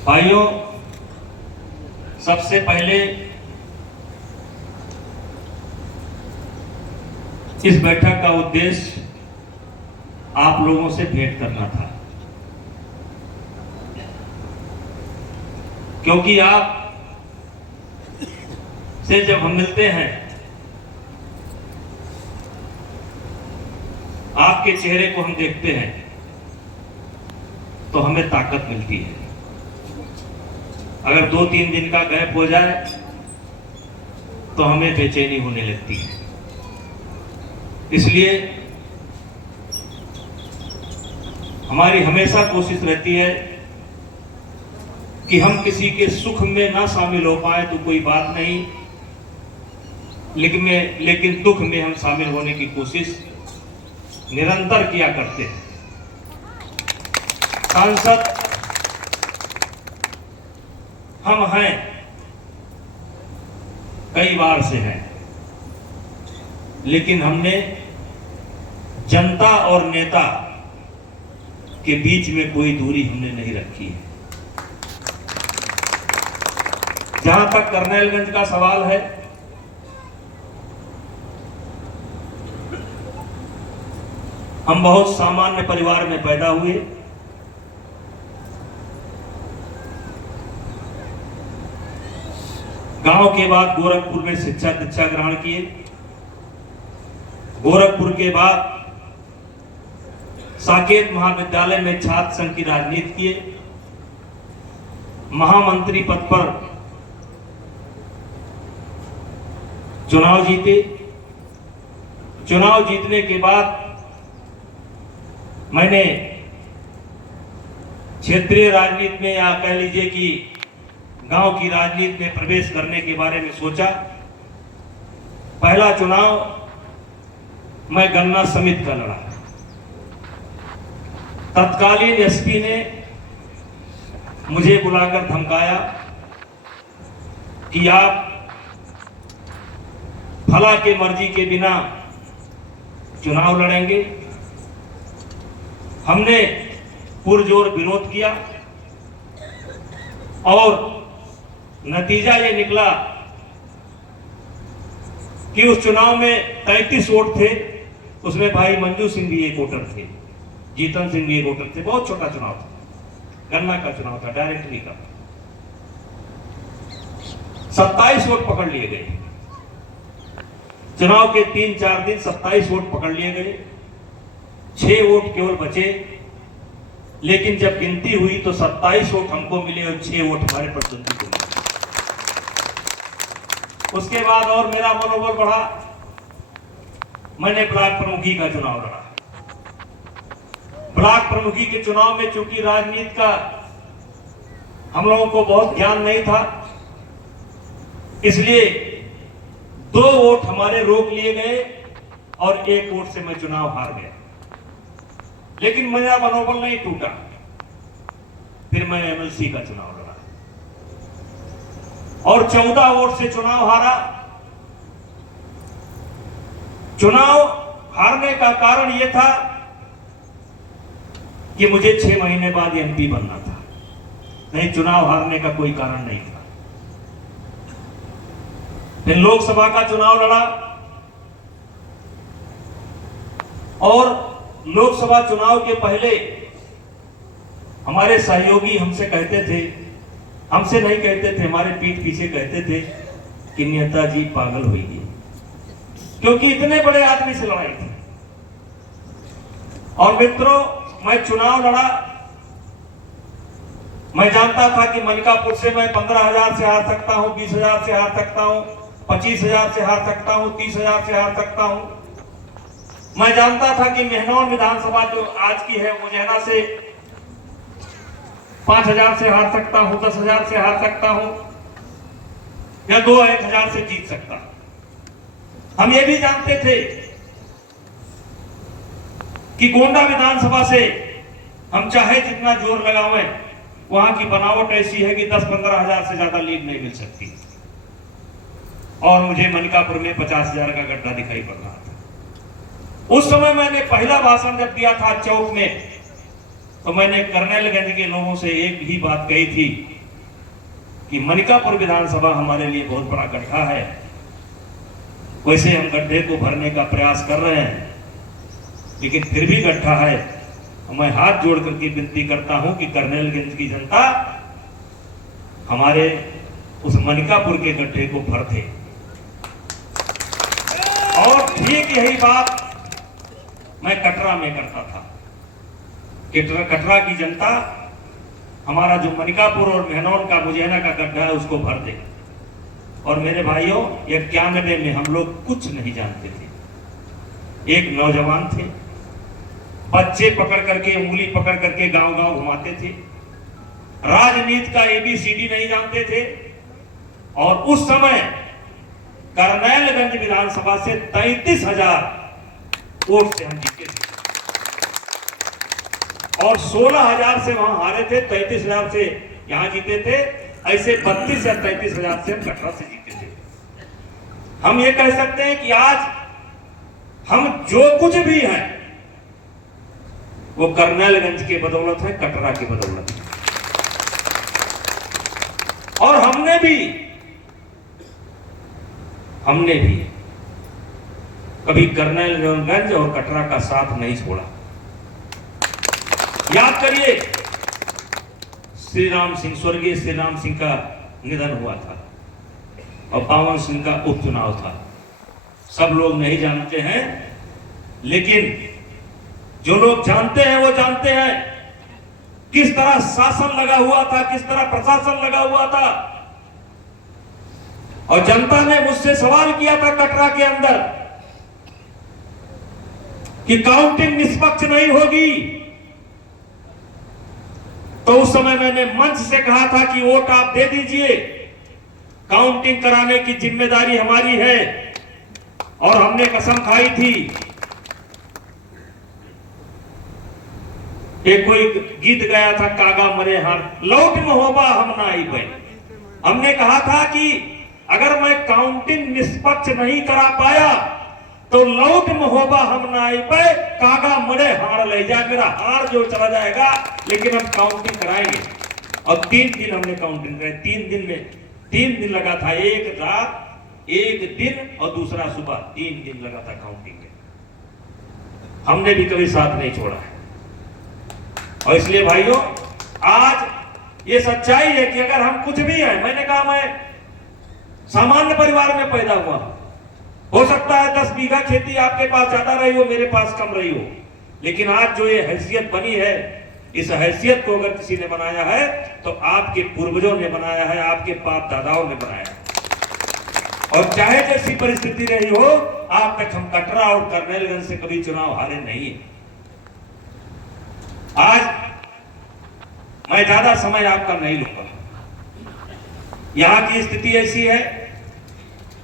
भाइयों, सबसे पहले इस बैठक का उद्देश्य आप लोगों से भेंट करना था, क्योंकि आप से जब हम मिलते हैं आपके चेहरे को हम देखते हैं तो हमें ताकत मिलती है। अगर 2-3 दिन का गैप हो जाए तो हमें बेचैनी होने लगती है। इसलिए हमारी हमेशा कोशिश रहती है कि हम किसी के सुख में ना शामिल हो पाए तो कोई बात नहीं, लेकिन दुख में हम शामिल होने की कोशिश निरंतर किया करते हैं। सांसद हम हैं, कई बार से हैं, लेकिन हमने जनता और नेता के बीच में कोई दूरी हमने नहीं रखी है। जहां तक करनैलगंज का सवाल है, हम बहुत सामान्य परिवार में पैदा हुए। गांव के बाद गोरखपुर में शिक्षा दीक्षा ग्रहण किए। गोरखपुर के बाद साकेत महाविद्यालय में छात्र संघ की राजनीति किए। महामंत्री पद पर चुनाव जीते। चुनाव जीतने के बाद मैंने क्षेत्रीय राजनीति में, या कह लीजिए कि गांव की राजनीति में प्रवेश करने के बारे में सोचा। पहला चुनाव मैं गन्ना समिति का लड़ा। तत्कालीन एसपी ने मुझे बुलाकर धमकाया कि आप फला के मर्जी के बिना चुनाव लड़ेंगे। हमने पुरजोर विरोध किया और नतीजा ये निकला कि उस चुनाव में 33 वोट थे। उसमें भाई मंजू सिंह भी एक वोटर थे, जीतन सिंह भी एक वोटर थे। बहुत छोटा चुनाव था, गन्ना का चुनाव था, डायरेक्टली का। 27 वोट पकड़ लिए गए। चुनाव के 3-4 दिन 27 वोट पकड़ लिए गए। 6 वोट केवल बचे, लेकिन जब गिनती हुई तो 27 वोट हमको मिले और 6 वोट हमारे प्रतिद्वंदी को मिले। उसके बाद और मेरा मनोबल बढ़ा। मैंने ब्लॉक प्रमुखी का चुनाव लड़ा। ब्लॉक प्रमुखी के चुनाव में चूंकि राजनीति का हम लोगों को बहुत ज्ञान नहीं था, इसलिए 2 वोट हमारे रोक लिए गए और 1 वोट से मैं चुनाव हार गया। लेकिन मेरा मनोबल नहीं टूटा। फिर मैं एमएलसी का चुनाव लड़ा और 14 वोट से चुनाव हारा। चुनाव हारने का कारण यह था कि मुझे 6 महीने बाद एमपी बनना था, नहीं चुनाव हारने का कोई कारण नहीं था। फिर लोकसभा का चुनाव लड़ा और लोकसभा चुनाव के पहले हमारे सहयोगी हमसे कहते थे, हमसे नहीं कहते थे, हमारे पीठ पीछे कहते थे कि नेताजी पागल हो गए, क्योंकि इतने बड़े आदमी से लड़ाई थी। और मित्रों, मैं चुनाव लड़ा। मैं जानता था कि मनिकापुर से मैं 15,000 से हार सकता हूं, 20,000 से हार सकता हूं, 25,000 से हार सकता हूं, 30,000 से हार सकता हूं। मैं जानता था कि मेहनौर विधानसभा जो आज की है, मुजैना से 5,000 से हार सकता हूं, 10,000 से हार सकता हूं, या 2-1,000 से जीत सकता हूं। हम ये भी जानते थे कि गोंडा विधानसभा से हम चाहे जितना जोर लगावें, वहां की बनावट ऐसी है कि 10-15,000 से ज्यादा लीड नहीं मिल सकती। और मुझे मनिकापुर में 50,000 का गड्ढा दिखाई पड़ रहा था। उस समय मैंने पहला भाषण जब दिया था चौक में, तो मैंने करनैलगंज के लोगों से एक ही बात कही थी कि मनिकापुर विधानसभा हमारे लिए बहुत बड़ा गड्ढा है। वैसे हम गड्ढे को भरने का प्रयास कर रहे हैं, लेकिन फिर भी गड्ढा है। मैं हाथ जोड़ करके विनती करता हूं कि करनेलगंज की जनता हमारे उस मनिकापुर के गड्ढे को भर दे। और ठीक यही बात मैं कटरा में करता था। कटरा की जनता हमारा जो मनिकापुर और मेहनौर का मुजैना का गड्ढा है उसको भर दे। और मेरे भाइयों, 91 में हम लोग कुछ नहीं जानते थे। एक नौजवान थे, बच्चे पकड़ करके, उंगली पकड़ करके गांव गांव घुमाते थे। राजनीति का ABCD नहीं जानते थे। और उस समय करनेलगंज विधानसभा से 33,000 वोट से हम जीते थे और 16,000 से वहां हारे थे। 33,000 से यहां जीते थे। ऐसे 32 या 33,000 से हम कटरा से जीते थे। हम ये कह सकते हैं कि आज हम जो कुछ भी हैं वो करनेलगंज के बदौलत है, कटरा की बदौलत है। और हमने भी कभी करनेलगंज और कटरा का साथ नहीं छोड़ा। याद करिए, स्वर्गीय श्री राम सिंह का निधन हुआ था और पावन सिंह का उपचुनाव था। सब लोग नहीं जानते हैं, लेकिन जो लोग जानते हैं वो जानते हैं किस तरह शासन लगा हुआ था, किस तरह प्रशासन लगा हुआ था। और जनता ने मुझसे सवाल किया था कटरा के अंदर कि काउंटिंग निष्पक्ष नहीं होगी, तो उस समय मैंने मंच से कहा था कि वोट आप दे दीजिए, काउंटिंग कराने की जिम्मेदारी हमारी है। और हमने कसम खाई थी। एक कोई गीत गया था, कागा मरे हार लौट महोबा हम ना आई पे। हमने कहा था कि अगर मैं काउंटिंग निष्पक्ष नहीं करा पाया तो लौट महोबा हम ना आई पे, कागा मरे हार ले जाए। मेरा हार जो चला जाएगा, लेकिन हम काउंटिंग कराएंगे। और 3 दिन हमने काउंटिंग कराई। 3 दिन लगा था, एक रात, एक दिन और दूसरा सुबह। 3 दिन लगा था काउंटिंग में। हमने भी कभी साथ नहीं छोड़ा है। और इसलिए भाइयों, आज ये सच्चाई है कि अगर हम कुछ भी हैं, मैंने कहा मैं सामान्य परिवार में पैदा हुआ, हो सकता है 10 बीघा खेती आपके पास ज्यादा रही हो, मेरे पास कम रही हो, लेकिन आज जो ये हैसियत बनी है, इस हैसियत को अगर किसी ने बनाया है तो आपके पूर्वजों ने बनाया है, आपके बाप दादाओं ने बनाया है। और चाहे जैसी परिस्थिति रही हो, आज तक हम कटरा और करनेलगंज से कभी चुनाव हारे नहीं है। आज मैं ज्यादा समय आपका नहीं लूंगा। यहां की स्थिति ऐसी है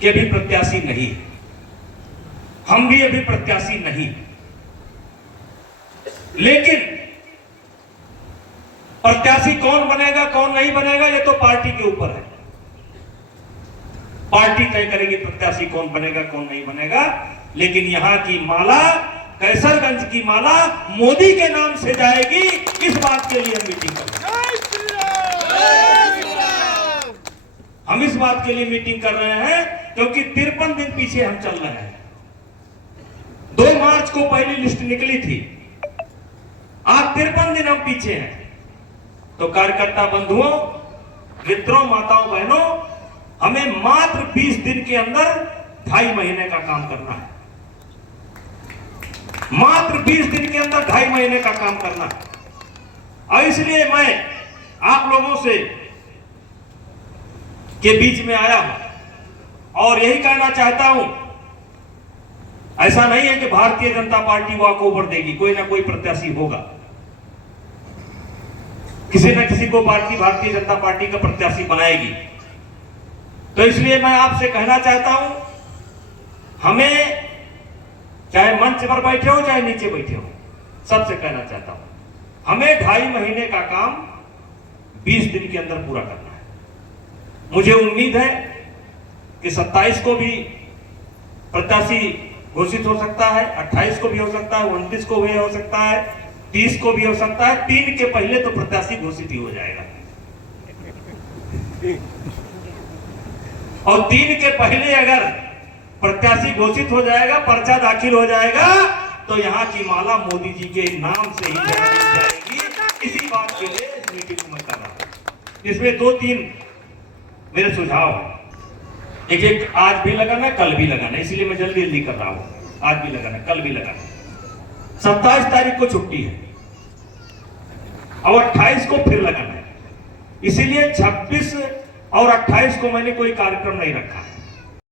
कि अभी प्रत्याशी नहीं है, हम भी अभी प्रत्याशी नहीं, लेकिन प्रत्याशी कौन बनेगा कौन नहीं बनेगा ये तो पार्टी के ऊपर है। पार्टी तय करेगी प्रत्याशी कौन बनेगा कौन नहीं बनेगा। लेकिन यहां की माला, कैसरगंज की माला मोदी के नाम से जाएगी, इस बात के लिए हम मीटिंग कर रहे हैं। हम इस बात के लिए मीटिंग कर रहे हैं क्योंकि 53 दिन पीछे हम चल रहे हैं। 2 मार्च को पहली लिस्ट निकली थी, आज 53 दिन हम पीछे हैं। तो कार्यकर्ता बंधुओं, मित्रों, माताओं, बहनों, हमें मात्र 20 दिन के अंदर 2.5 महीने का काम करना है। मात्र 20 दिन के अंदर 2.5 महीने का काम करना है। और इसलिए मैं आप लोगों से के बीच में आया हूं और यही कहना चाहता हूं, ऐसा नहीं है कि Bharatiya Janata party walk over देगी, कोई ना कोई प्रत्याशी होगा, किसी न किसी को पार्टी भारतीय जनता पार्टी का प्रत्याशी बनाएगी। तो इसलिए मैं आपसे कहना चाहता हूं, हमें चाहे मंच पर बैठे हो चाहे नीचे बैठे हो, सबसे कहना चाहता हूं, हमें 2.5 महीने का काम 20 दिन के अंदर पूरा करना है। मुझे उम्मीद है कि 27 को भी प्रत्याशी घोषित हो सकता है, 28 को भी हो सकता है, 29 को भी हो सकता है, 30 को भी हो सकता है। 3 के पहले तो प्रत्याशी घोषित ही हो जाएगा। और 3 के पहले अगर प्रत्याशी घोषित हो जाएगा, पर्चा दाखिल हो जाएगा, तो यहाँ की माला मोदी जी के नाम से ही जाएगी। इसी बात के लिए इस मीटिंग को मैं कर रहा हूं। इसमें 2-3 मेरे सुझाव हैं। एक आज भी लगाना, कल भी लगाना, इसीलिए मैं जल्दी जल्दी कर रहा हूं। आज भी लगाना, कल भी लगाना। 27 तारीख को छुट्टी है और 28 को फिर लगाना है। इसीलिए 26 और 28 को मैंने कोई कार्यक्रम नहीं रखा है।